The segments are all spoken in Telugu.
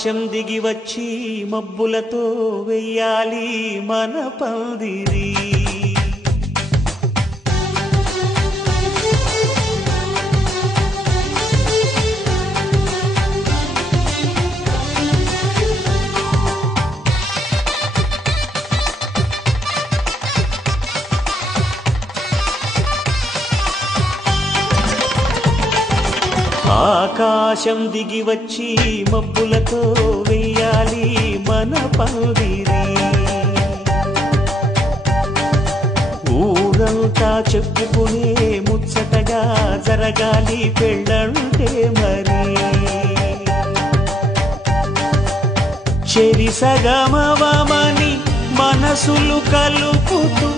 ఆకాశం దిగి వచ్చి మబ్బులతో వెయ్యాలి మన పందిరి. ఆకాశం దిగి వచ్చి మబ్బులతో వెయ్యాలి మన పందిరి. ఊరంతా చెప్పుకునే ముచ్చటగా జరగాలి పెళ్ళంటే మరి. చెరిసగమవమని మనసులు కలుపుతూ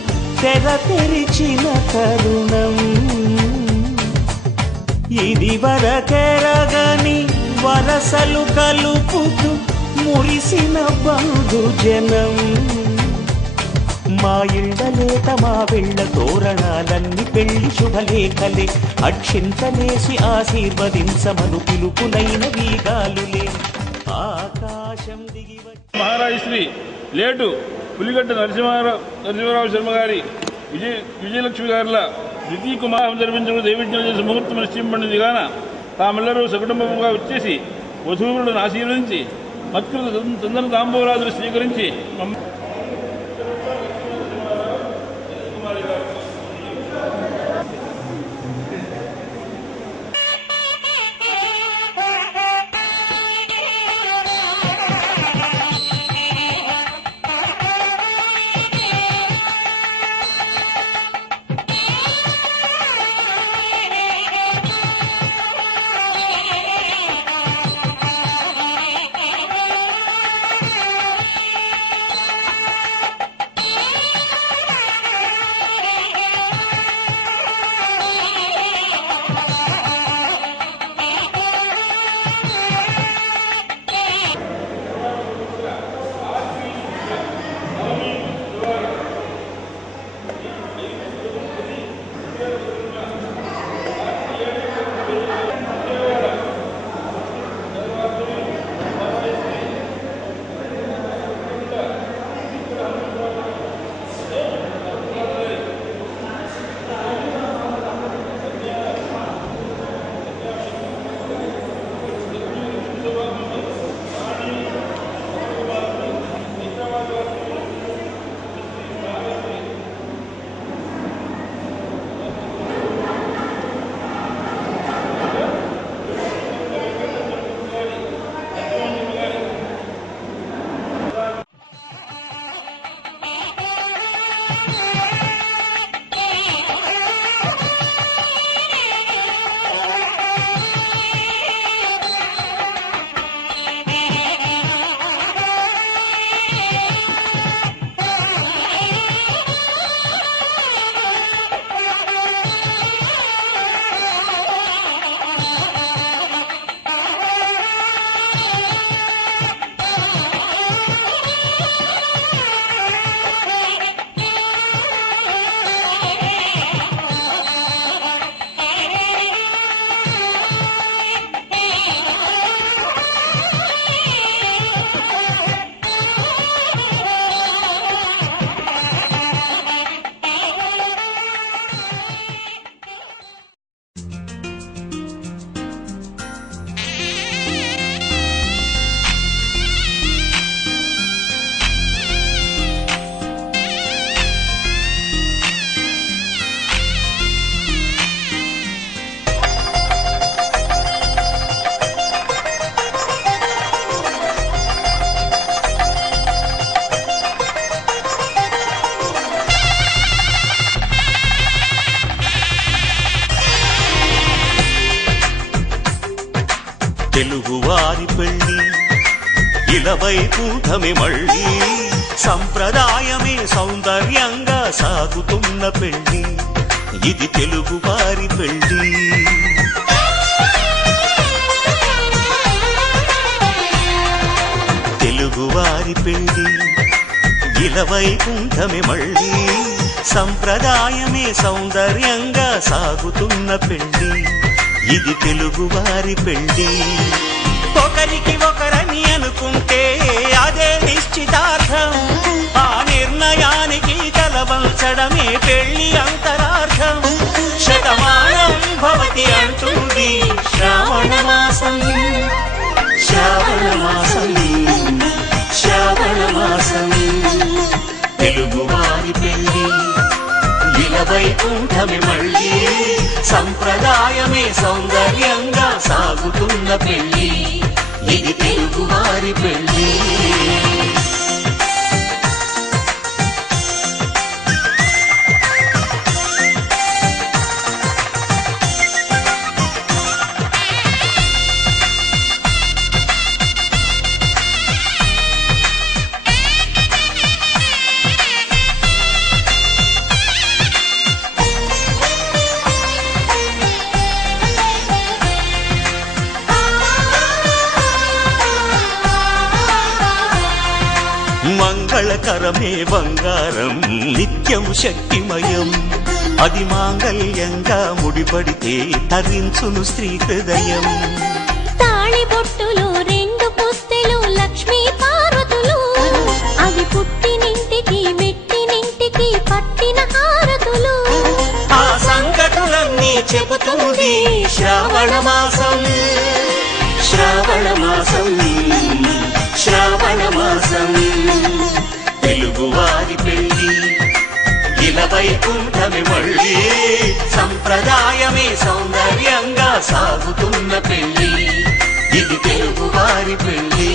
తెర తెరిచిన తరుణం ఇది వరకెరగని వరసలు కలుపుతూ మురిసిన బంధుజనం. మా ఇళ్ళలేత మా వెళ్ళ తోరణాలన్నీ పెళ్లి శుభలేఖలే అక్షింతలేసి ఆశీర్వదించమను పిలుపులైన వీగాలులే. ఆకాశం దిగి మహారాజు శ్రీ లేటు పులిగడ్డ నరసింహరావు శర్మ గారి విజయలక్ష్మి గారుల ద్వితీయ కుమారం జరిపించడం దైవజ్ఞం చేసి ముహూర్తం నిశ్చయింపబడింది గాన తామెల్లరూ సకుటుంబంగా వచ్చేసి వధువులను ఆశీర్వదించి మత్కృత చందన తాంబూలాదులు స్వీకరించి తెలుగువారి పెళ్లి ఇలవైకుంఠమే మళ్ళీ సంప్రదాయమే సౌందర్యంగా సాగుతున్న పెళ్లి ఇది తెలుగువారి పెళ్లి. తెలుగువారి పెళ్లి ఇలవైకుంఠమే మళ్ళీ సంప్రదాయమే సౌందర్యంగా సాగుతున్న పెళ్లి ఇది తెలుగువారి పెళ్లి. ఒకరికి ఒకరని అనుకు అనుకుంటే అదే నిశ్చితార్థం. ఆ నిర్ణయానికి తలవంచడమే పెళ్లి అంతరార్థం. శతమానం భవతి అంటుంది శ్రావణ మాసం, శ్రావణ మాసం, శ్రావణ మాసం. తెలుగువారి పెళ్లి ఇలవైకుంఠమే మళ్ళీ, సంప్రదాయమే సౌందర్యంగా సాగుతున్న పెళ్లి. ఇది తెలుగువారి పెళ్లి. మంగళకరమే బంగారం నిత్యం శక్తిమయం. అది మాంగళ్యంగా ముడిపడితే తరించును స్త్రీ హృదయం. తాళిబొట్టులు రెండు పుస్తెలు లక్ష్మీ పార్వతులు, అవి పుట్టినింటికి మెట్టినింటికి పట్టిన హారతులు. ఆ సంకటులన్నీ చెబుతుంది శ్రావణ మాసం, శ్రావణ మాసం, శ్రావణ మాసం. తెలుగువారి పెళ్లి ఇలవైకుంఠమే మళ్ళీ, సంప్రదాయమే సౌందర్యంగా సాగుతున్న పెళ్లి. ఇది తెలుగువారి పెళ్లి.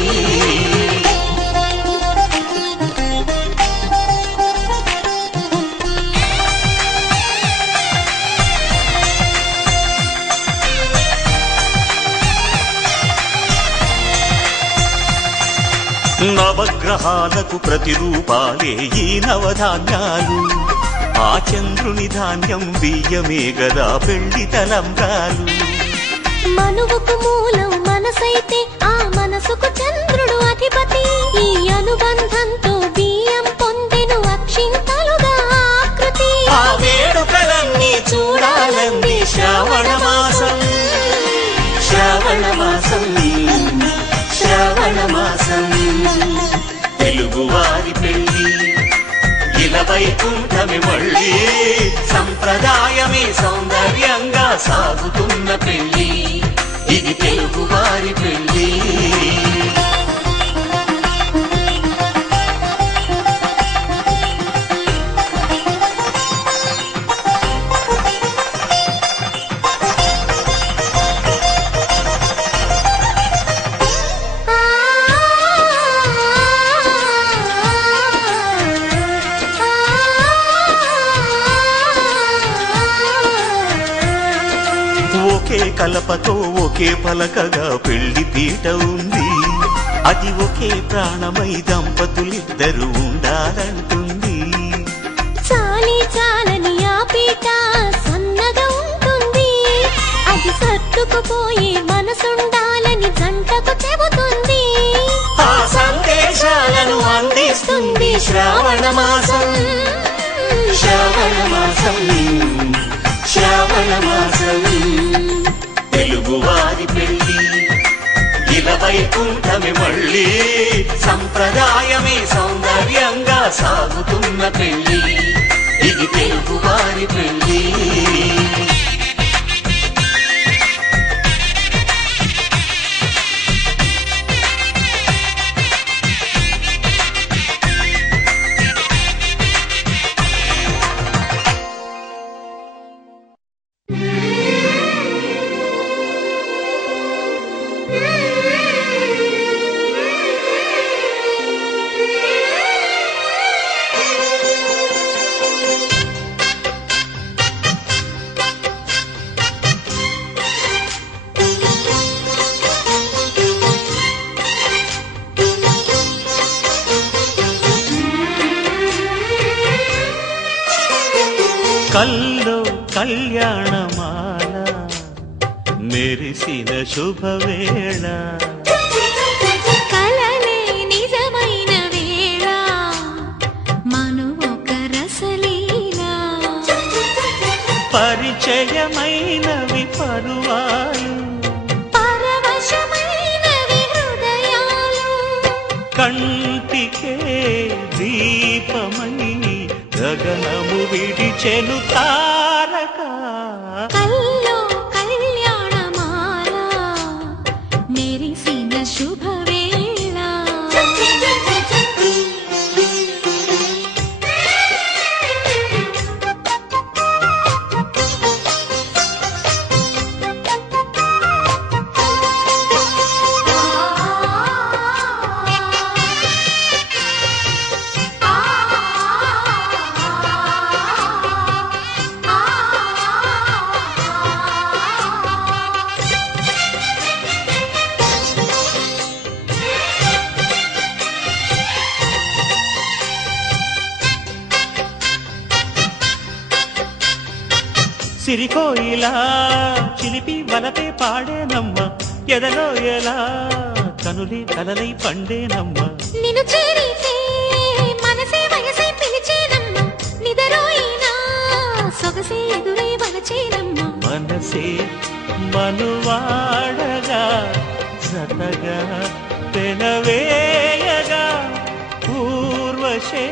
నవగ్రహాలకు ప్రతిరూపాలే ఈ నవధాన్యాలు. ఆ చంద్రుని ధాన్యం బియ్యమే గదా పెళ్లి తలంబ్రాలు. మనువుకు మూలం మనసైతే ఆ మనసుకు చంద్రుడు అధిపతి. ఈ అనుబంధంతో బియ్యం పొందెను అక్షింతలుగా ఆకృతి. ఆ వేడుకలన్నీ చూడాలంది శ్రావణ మాసం, శ్రావణ మాసం, శ్రావణ మాసం. తెలుగువారి పెళ్లి ఇలవైకుంఠమే మళ్ళీ, సంప్రదాయమే సౌందర్యంగా సాగుతున్న పెళ్లి. ఇది తెలుగువారి పెళ్లి. ఒకే కలపతో ఒకే పలకగా పెళ్లి పీట ఉంది. అది ఒకే ప్రాణమై దంపతులిద్దరూ ఉండాలంటుంది. చాలి చాలని ఆ పీట సన్నగా ఉంటుంది. అది సర్దుకుపోయే మనసుండాలని జంటకు చెబుతుంది. ఆ సందేశాలను అందిస్తుంది శ్రావణ మాసం, శ్రావణ మాసం, శ్రావణ మాసం. తెలుగువారి పెళ్లి ఇలవైకుంఠమే మళ్ళీ, సంప్రదాయమే సౌందర్యంగా సాగుతున్న పెళ్లి. ఇది తెలుగువారి పెళ్లి. కల్లో కళ్యాణమాల మెరిసిన శుభవేళ, కలలే నిజమైన వేళ మనువొక రసలీల. పరిచయమైనవి పరువాలు, పరవశమైనవి హృదయాలు. కంటికే దీపమై గగనము విడిచెను తారక కల్లో కళ్యాణమాల మెరిసిన శుభవేళ సిరికోయిలా చిలిపి వలపే పాడేనమ్మ ఎదలో ఎలా కనులే కలలై పండేనమ్మ నిన్ను చేరితే మనసే వయసే పిలిచేనమ్మ నిదరోయినా సొగసే ఎదురై వలచేనమ్మ మనసే మనువాడగా జతగా పెనవేయగా పూర్వశే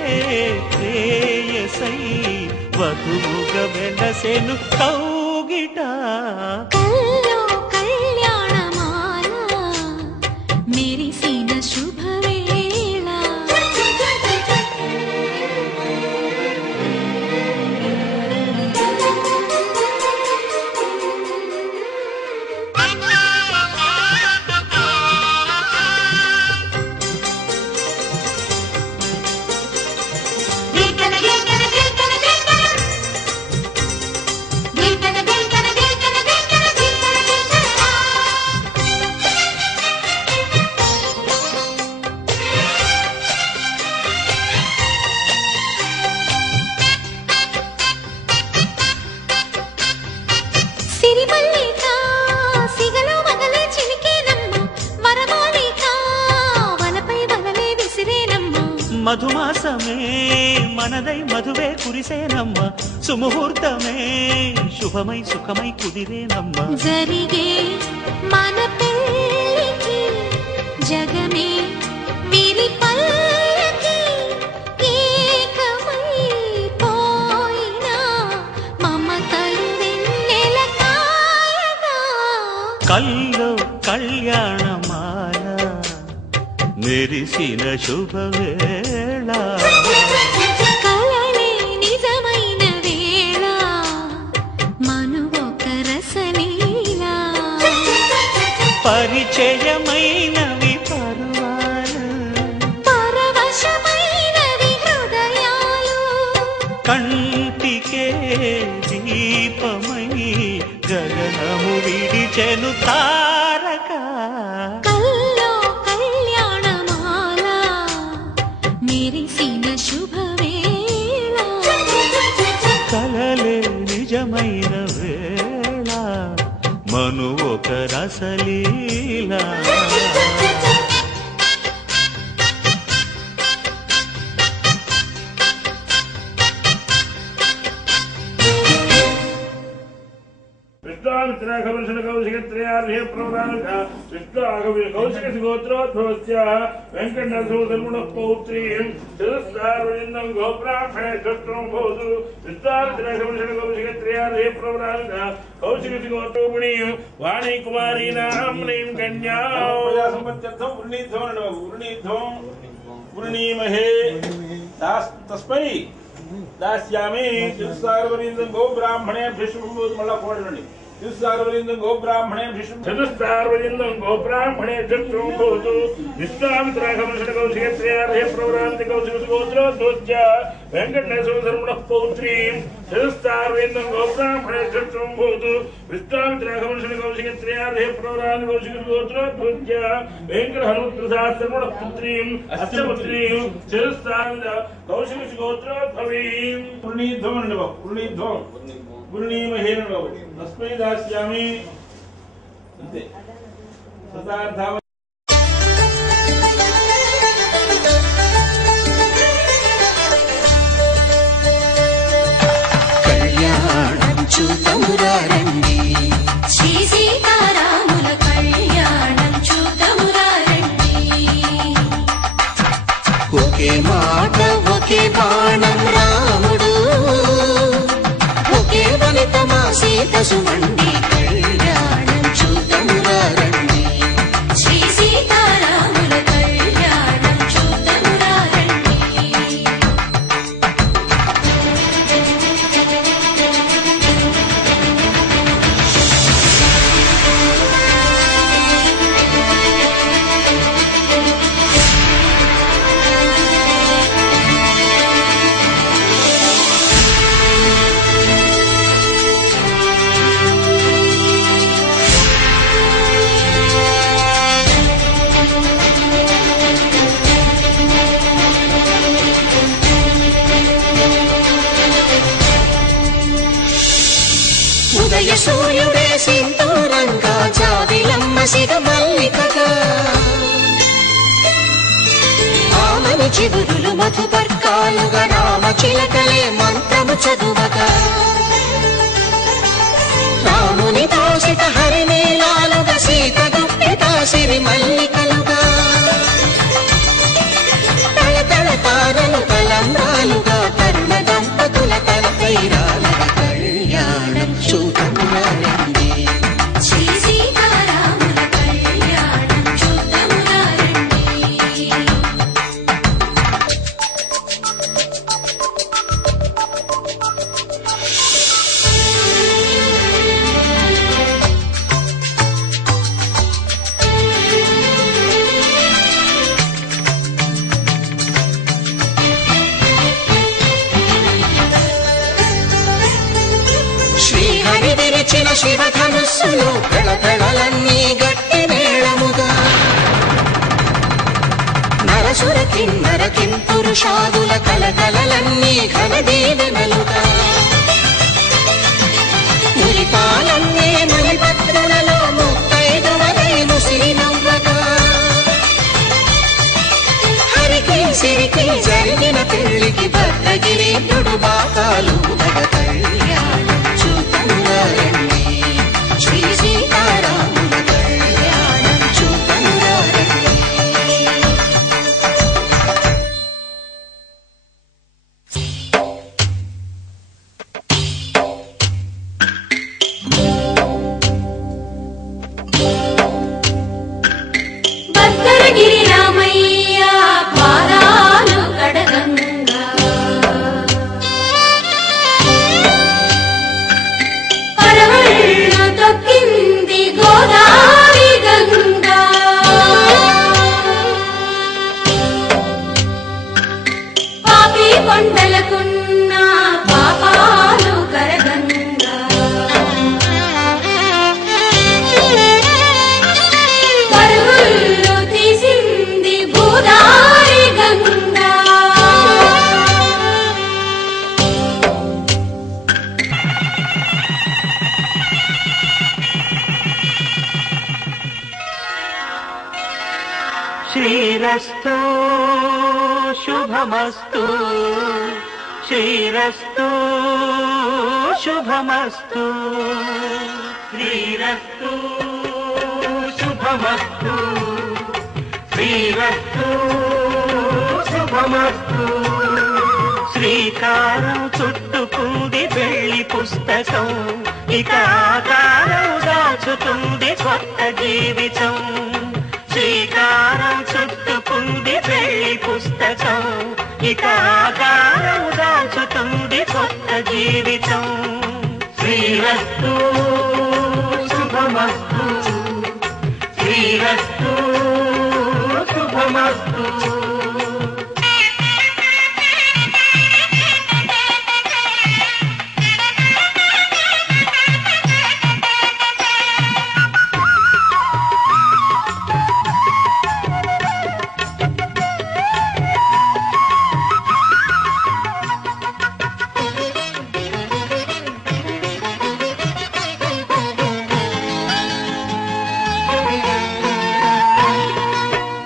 ప్రేయసై వధువుగా వెనసెను కౌగిట కల్లో కళ్యాణమాల మెరిసిన శుభవేళ సిరిమల్లిక సిగలో మగలే చిలికేనమ్మ వరమోలిక వలపై వలలే విసిరేనమ్మ మధుమాసమే మనదై మధువే కురిసేనమ్మ సుముహూర్తమే శుభమై సుఖమై కుదిరేనమ్మ జరిగే మన పెళ్ళికి జగమే వీరి పల్లకి ఏకమై పోయినా మమతలు వెన్నెల కాయగా కల్లో కళ్యాణమాల మెరిసిన శుభవేళ కలలే నిజమైన వేళ మనువొక రసలీల పరిచయమైనవి పరువాలు పరవశమైనవి హృదయాలు కంటికే దీపమై గగనము విడిచెను తారక కల్లో కళ్యాణమాల మెరిసిన శుభవేళ కలలే నిజమైన వేళ మను ఒక రసలీల విశ్వామిత్రాఘవర్షణ కౌశికత్రయార్హే ప్రవరానుక విశ్వాఘవి కౌశిక గోత్రోద్భవస్య వెంకటనరసింహ పౌత్రీం శిరస్సార్వజనం గోబ్రాహ్మణే క్షత్రం భవతు విశ్వామిత్రాఘవర్షణ కౌశికత్రయార్హే ప్రవరానుక కౌశిక గోత్రోపుణీం వాణీ కుమారీ నామ్నీం కన్యాం వృణీమహే తస్మై దాస్యామి చతుస్సార్వరీంద్రం గోబ్రాహ్మణేభ్యః శుభం మళ్ళా కోడండి చతుస్సార్వరీంద్రం గోబ్రాహ్మణేభ్యః చతుస్సార్వరీంద్రం గోబ్రాహ్మణేభ్యః శుభం భవతు విశ్వామిత్రాఘవర్షణ కౌశికత్రయార్హే ప్రవరాంతి కౌశిక గోత్రోద్భవస్య వెంకటనరసింహ పౌత్రీం చతుస్సార్వరీంద్రం గోబ్రాహ్మణేభ్యః శుభం భవతు విశ్వామిత్రాఘవర్షణ కౌశికత్రయార్హే ప్రవరాంతి కౌశిక గోత్రోద్భవస్య వెంకటహనుమత్ప్రసాద పుత్రీం అస్య పుత్రీం చతుస్సార్వ కౌశిక గోత్రోద్భవీం పుణీధ్వం పుణీమహేన తస్మై దాస్యామి అంతే సదార్థ కళ్యాణం చూతమురారండి శ్రీ సీతారాముల కళ్యాణం చూతమురారండి ఒకే మాట ఒకే బాణం రాముడు, ఒకే వనిత మా సీత సుమండి, కళ్యాణం చూద్దామురా రండి. శ్రీ సీతారాముల కళ్యాణం చూద్దామురా రండి. ఉదయ సూర్యుడే సింధూరంగా, జాబిలమ్మ సిగ మల్లికగా, ఆమని చిగురులు మధుపర్కాలుగా, రామ చిలకలే మంత్రము చదువగా, రాముని దోసిట హరినీలాలుగా, సీత గుప్పిట సిరి మల్లికలుగా, తళతళ తారలు తలంబ్రాలుగా, తరుణ దంపతుల తలపైరాలుగా, కళ్యాణం చూద్దామురా రండి. శ్రీ సీతారాముల కళ్యాణం చూద్దామురా రండి. శ్రీహరి విరిచిన శివధనుస్సులు, పెళపెళలన్నీ గట్టి మేళముగా, నరసుర కిన్నర కింపురుషాదుల కలకలలన్నీ ఘనదీవెనలుగా, మురిపాలన్నీ మణిపత్రులలో ముత్తైదువలై ముసిరి నవ్వగా, హరికి సిరికి జరిగిన పెళ్లికి భద్రగిరీంద్రుడు బాకాలు మగ, కళ్యాణం చూద్దామురా రండి. శ్రీ సీతారాముల కళ్యాణం చూద్దామురా రండి. భద్రగిరి రామయ్య పాదాలు కడగంగా, పరవళ్ళు తొక్కింది గోదావరి గంగా, పాపి కొండలకున్న పాపాలు కరగంగా, పరుగుళ్ళు తీసింది గోదావరి గంగా. శ్రీరస్తు శుభమస్తు, శ్రీరస్తు శుభమస్తు, శ్రీరస్తు శుభమస్తు, శ్రీరస్తు శుభమస్తు. శ్రీకారం చుట్టుకుంది పెళ్లి పుస్తకం, ఇక ఆకారం దాచుతుంది కొత్త జీవితం. శ్రీకారం చుట్టుకుంది పెళ్లి పుస్తకం, ఇక ఆకారం దాచుతుంది కొత్త జీవితం. శ్రీరస్తు శుభమస్తు, శ్రీరస్తు శుభమస్తు.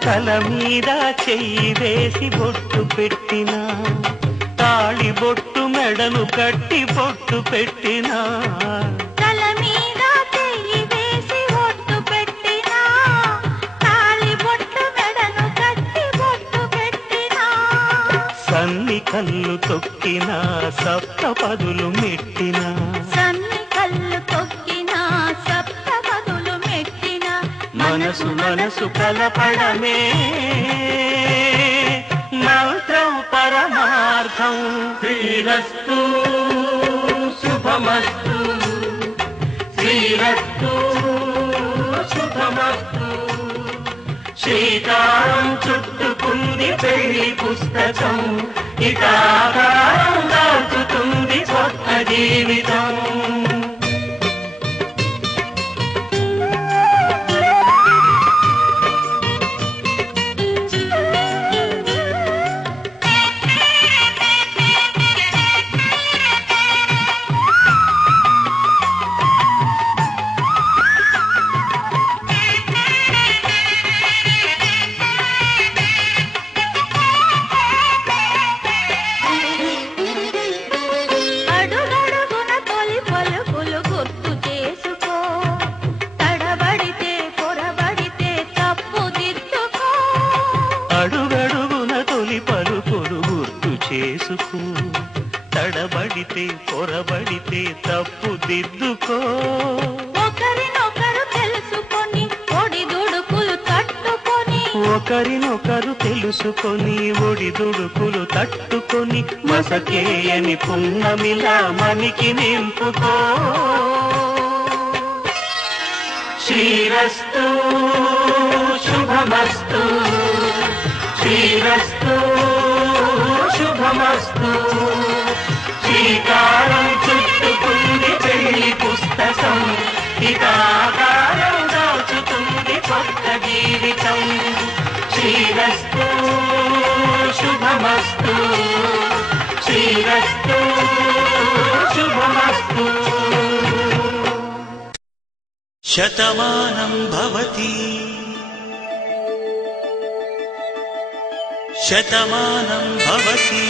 తల మీద చెయ్యి వేసి బొట్టు పెట్టినా, తాళి బొట్టు మెడను కట్టి బొట్టు పెట్టినా, తల మీద చెయ్యి వేసి బొట్టు పెట్టినా, తాళి బొట్టు మెడను కట్టి బొట్టు పెట్టినా, సన్ని కళ్ళు తొక్కిన సప్తపదులు మెట్టిన సన్ని కళ్ళు తొక్కిన సప్తపదులు మెట్టిన మనసు మనసు కలపడమే మంత్రం పరమార్థం. శ్రీరస్తు శుభమస్తు శ్రీరస్తు శుభమస్తు. శ్రీకారం చుట్టుకుంది పెళ్లి పుస్తకం, ఇక ఆకారం దాచుతుంది కొత్త జీవితం. తడబడితే పొరబడితే తప్పు దిద్దుకో. ఒకరినొకరు తెలుసుకొని ఒడిదుడుకులు తట్టుకొని ఒకరినొకరు తెలుసుకొని ఒడిదుడుకులు తట్టుకొని మసకేయని పున్నమిలా మనికి నింపుకో. శ్రీరస్తు శుభమస్తు శ్రీరస్తు శుభమస్తు. శ్రీకారం చుట్టుకుంది పెళ్లి పుస్తకం, ఇక ఆకారం దాచుతుంది కొత్త జీవితం. శ్రీరస్తు శుభమస్తు శ్రీరస్తు శుభమస్తు. శతమానం భవతి శతమానం భవతి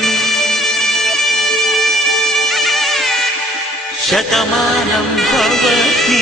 శతమానం భవతి.